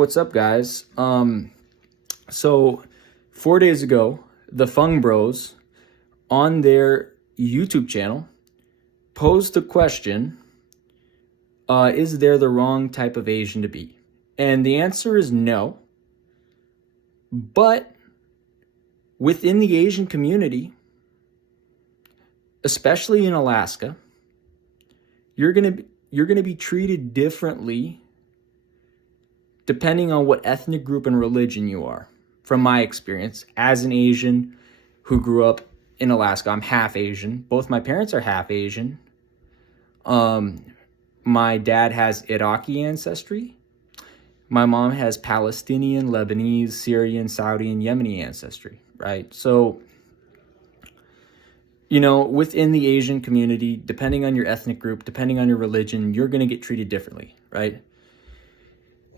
What's up, guys? So 4 days ago, the Fung Bros on their YouTube channel posed the question, is there the wrong type of Asian to be? And the answer is no. But within the Asian community, especially in Alaska, you're gonna be treated differently depending on what ethnic group and religion you are. From my experience as an Asian who grew up in Alaska, I'm half Asian. Both my parents are half Asian. My dad has Iraqi ancestry. My mom has Palestinian, Lebanese, Syrian, Saudi, and Yemeni ancestry, right? So, within the Asian community, depending on your ethnic group, depending on your religion, you're going to get treated differently, right?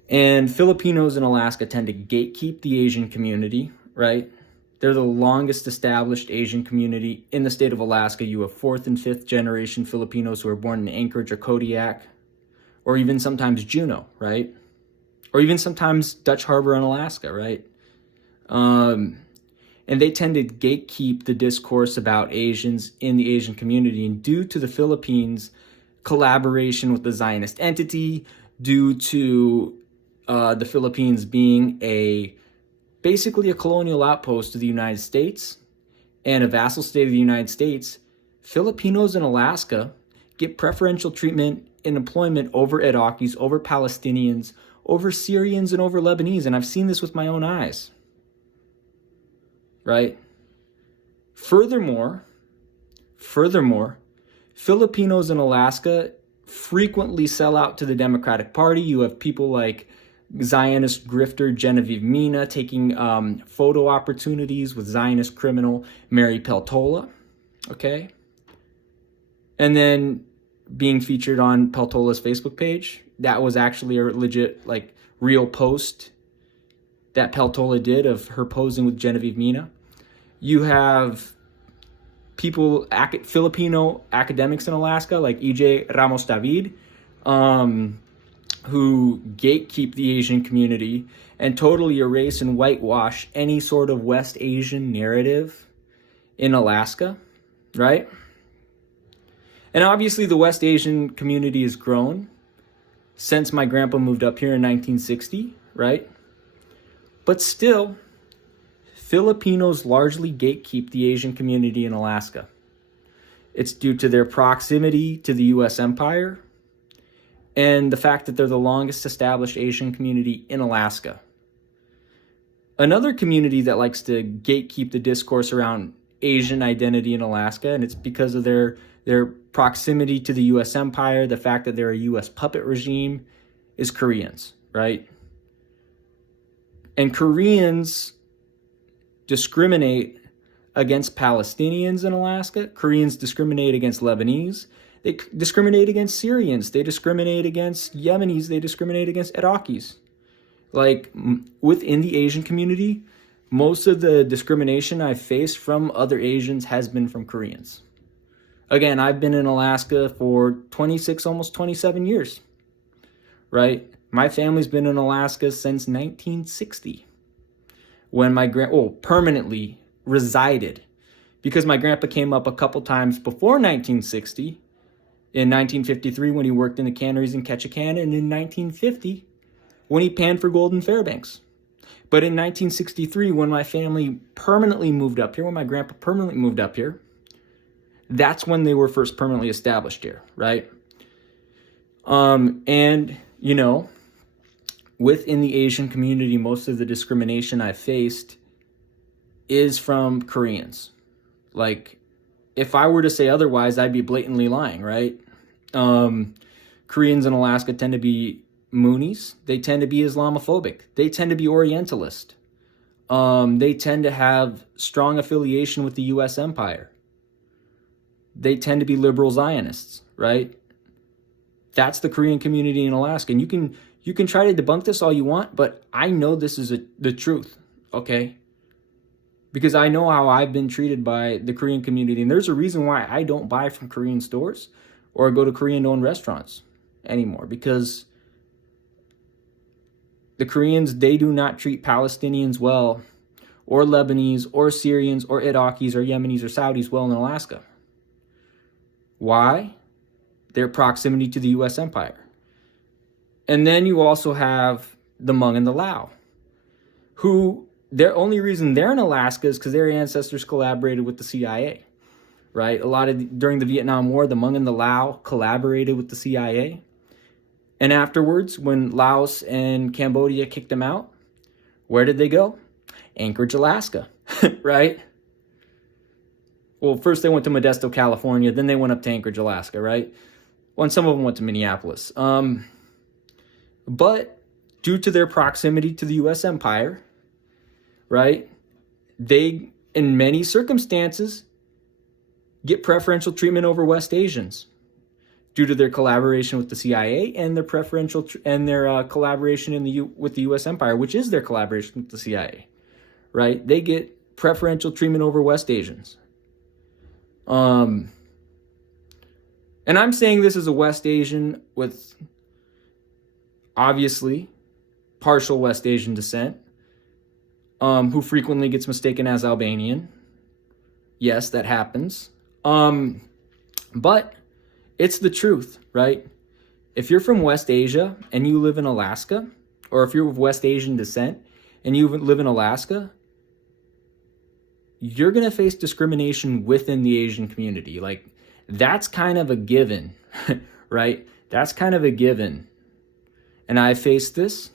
And Filipinos in Alaska tend to gatekeep the Asian community, right? They're the longest established Asian community in the state of Alaska. You have fourth and fifth generation Filipinos who are born in Anchorage or Kodiak, or even sometimes Juneau, right? Or even sometimes Dutch Harbor in Alaska, right? And they tend to gatekeep the discourse about Asians in the Asian community. And due to the Philippines' collaboration with the Zionist entity, due to the Philippines being basically a colonial outpost of the United States and a vassal state of the United States, Filipinos in Alaska get preferential treatment in employment over Iraqis, over Palestinians, over Syrians, and over Lebanese. And I've seen this with my own eyes, right? Furthermore, Filipinos in Alaska frequently sell out to the Democratic Party. You have people like Zionist grifter Genevieve Mina taking photo opportunities with Zionist criminal Mary Peltola, okay? And then being featured on Peltola's Facebook page. That was actually a legit, real post that Peltola did of her posing with Genevieve Mina. You have people, Filipino academics in Alaska, like E.J. Ramos David, who gatekeep the Asian community and totally erase and whitewash any sort of West Asian narrative in Alaska, right? And obviously the West Asian community has grown since my grandpa moved up here in 1960, right? But still, Filipinos largely gatekeep the Asian community in Alaska. It's due to their proximity to the U.S. empire and the fact that they're the longest established Asian community in Alaska. Another community that likes to gatekeep the discourse around Asian identity in Alaska, and it's because of their proximity to the U.S. empire, the fact that they're a U.S. puppet regime, is Koreans, right? And Koreans discriminate against Palestinians in Alaska. Koreans discriminate against Lebanese. They discriminate against Syrians. They discriminate against Yemenis. They discriminate against Iraqis. Within the Asian community, most of the discrimination I've faced from other Asians has been from Koreans. Again, I've been in Alaska for 26, almost 27 years, right? My family's been in Alaska since 1960, when permanently resided, because my grandpa came up a couple times before 1960, in 1953 when he worked in the canneries in Ketchikan, and in 1950 when he panned for gold in Fairbanks. But in 1963, when my family permanently moved up here, when my grandpa permanently moved up here, that's when they were first permanently established here, right? Within the Asian community, most of the discrimination I've faced is from Koreans. If I were to say otherwise, I'd be blatantly lying, right? Koreans in Alaska tend to be Moonies. They tend to be Islamophobic. They tend to be Orientalist. They tend to have strong affiliation with the U.S. empire. They tend to be liberal Zionists, right? That's the Korean community in Alaska. And you can try to debunk this all you want, but I know this is the truth, okay? Because I know how I've been treated by the Korean community. And there's a reason why I don't buy from Korean stores or go to Korean-owned restaurants anymore. Because The Koreans, they do not treat Palestinians well, or Lebanese, or Syrians, or Iraqis, or Yemenis, or Saudis well in Alaska. Why? Their proximity to the U.S. empire. And then you also have the Hmong and the Lao, who their only reason they're in Alaska is because their ancestors collaborated with the CIA, right? During the Vietnam War, the Hmong and the Lao collaborated with the CIA. And afterwards, when Laos and Cambodia kicked them out, where did they go? Anchorage, Alaska, right? Well, first they went to Modesto, California, then they went up to Anchorage, Alaska, right? Well, and some of them went to Minneapolis. But due to their proximity to the U.S. empire, right, they, in many circumstances, get preferential treatment over West Asians due to their collaboration with the CIA and their collaboration with the U.S. empire, which is their collaboration with the CIA, right? They get preferential treatment over West Asians. And I'm saying this as a West Asian with obviously partial West Asian descent, who frequently gets mistaken as Albanian. Yes, that happens. But it's the truth, right? If you're from West Asia and you live in Alaska, or if you're of West Asian descent and you live in Alaska, you're going to face discrimination within the Asian community. Like, that's kind of a given, right? That's kind of a given. And I faced this.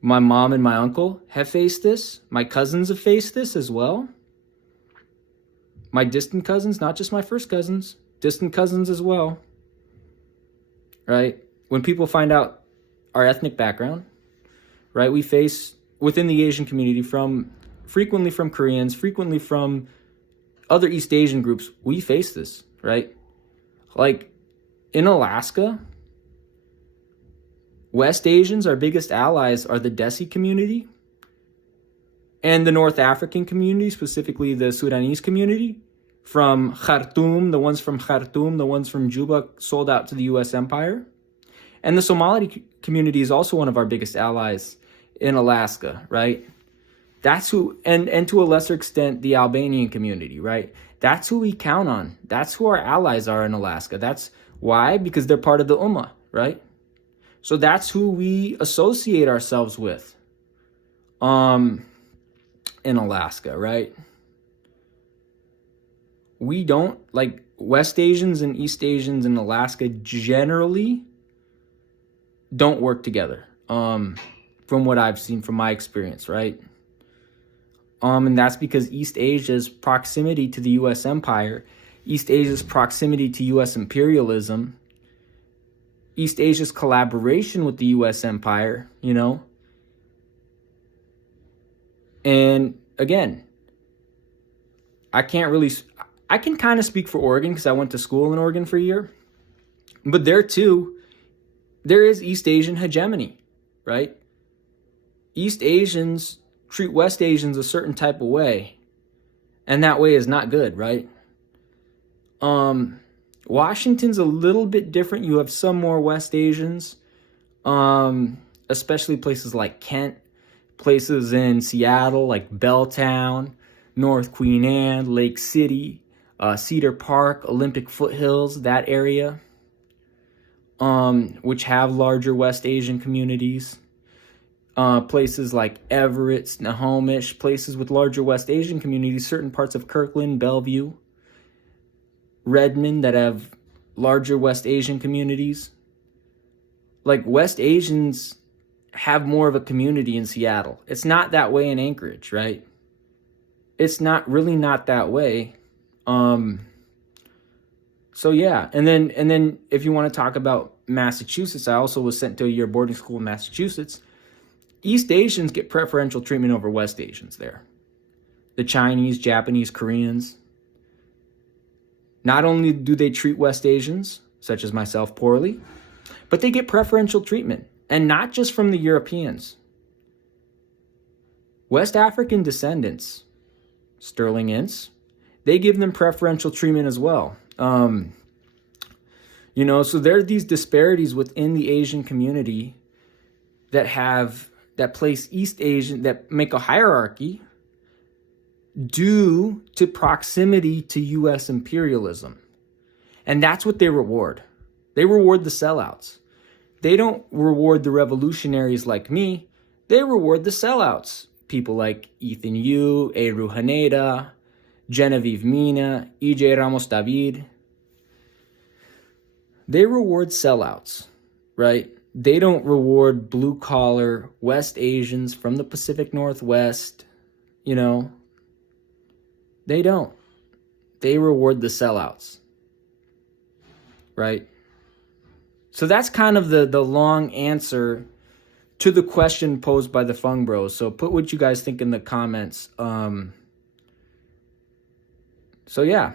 My mom and my uncle have faced this. My cousins have faced this as well. My distant cousins, not just my first cousins, distant cousins as well, right? When people find out our ethnic background, right, we face within the Asian community frequently from Koreans, frequently from other East Asian groups, we face this, right? Like in Alaska, West Asians, our biggest allies are the Desi community and the North African community, specifically the Sudanese community. From Khartoum, the ones from Khartoum, the ones from Juba sold out to the U.S. empire. And the Somali community is also one of our biggest allies in Alaska, right? That's who, and to a lesser extent, the Albanian community, right? That's who we count on. That's who our allies are in Alaska. That's why, because they're part of the Ummah, right? So that's who we associate ourselves with in Alaska, right? We don't, like, West Asians and East Asians in Alaska generally don't work together, from what I've seen from my experience, right? And that's because East Asia's proximity to the U.S. empire, East Asia's proximity to U.S. imperialism, East Asia's collaboration with the U.S. empire, you know? And again, I can kind of speak for Oregon because I went to school in Oregon for a year. But there too, there is East Asian hegemony, right? East Asians treat West Asians a certain type of way, and that way is not good, right? Washington's a little bit different. You have some more West Asians, especially places like Kent, places in Seattle like Belltown, North Queen Anne, Lake City, Cedar Park, Olympic Foothills, that area, which have larger West Asian communities. Places like Everett, Snohomish, places with larger West Asian communities, certain parts of Kirkland, Bellevue, Redmond that have larger West Asian communities. Like, West Asians have more of a community in Seattle. It's not that way in Anchorage, right? It's not that way. So yeah, and then if you want to talk about Massachusetts, I also was sent to a year boarding school in Massachusetts. East Asians get preferential treatment over West Asians there. The Chinese, Japanese, Koreans. Not only do they treat West Asians, such as myself, poorly, but they get preferential treatment, and not just from the Europeans. West African descendants, Sterling Ince, they give them preferential treatment as well. You know, so there are these disparities within the Asian community that place East Asian, that make a hierarchy due to proximity to U.S. imperialism. And that's what they reward. They reward the sellouts. They don't reward the revolutionaries like me. They reward the sellouts. People like Ethan Yu, Eru Haneda, Genevieve Mina, EJ Ramos David. They reward sellouts, right? They don't reward blue-collar West Asians from the Pacific Northwest, you know. They don't. They reward the sellouts, right? So that's kind of the long answer to the question posed by the Fung Bros. So put what you guys think in the comments. So yeah.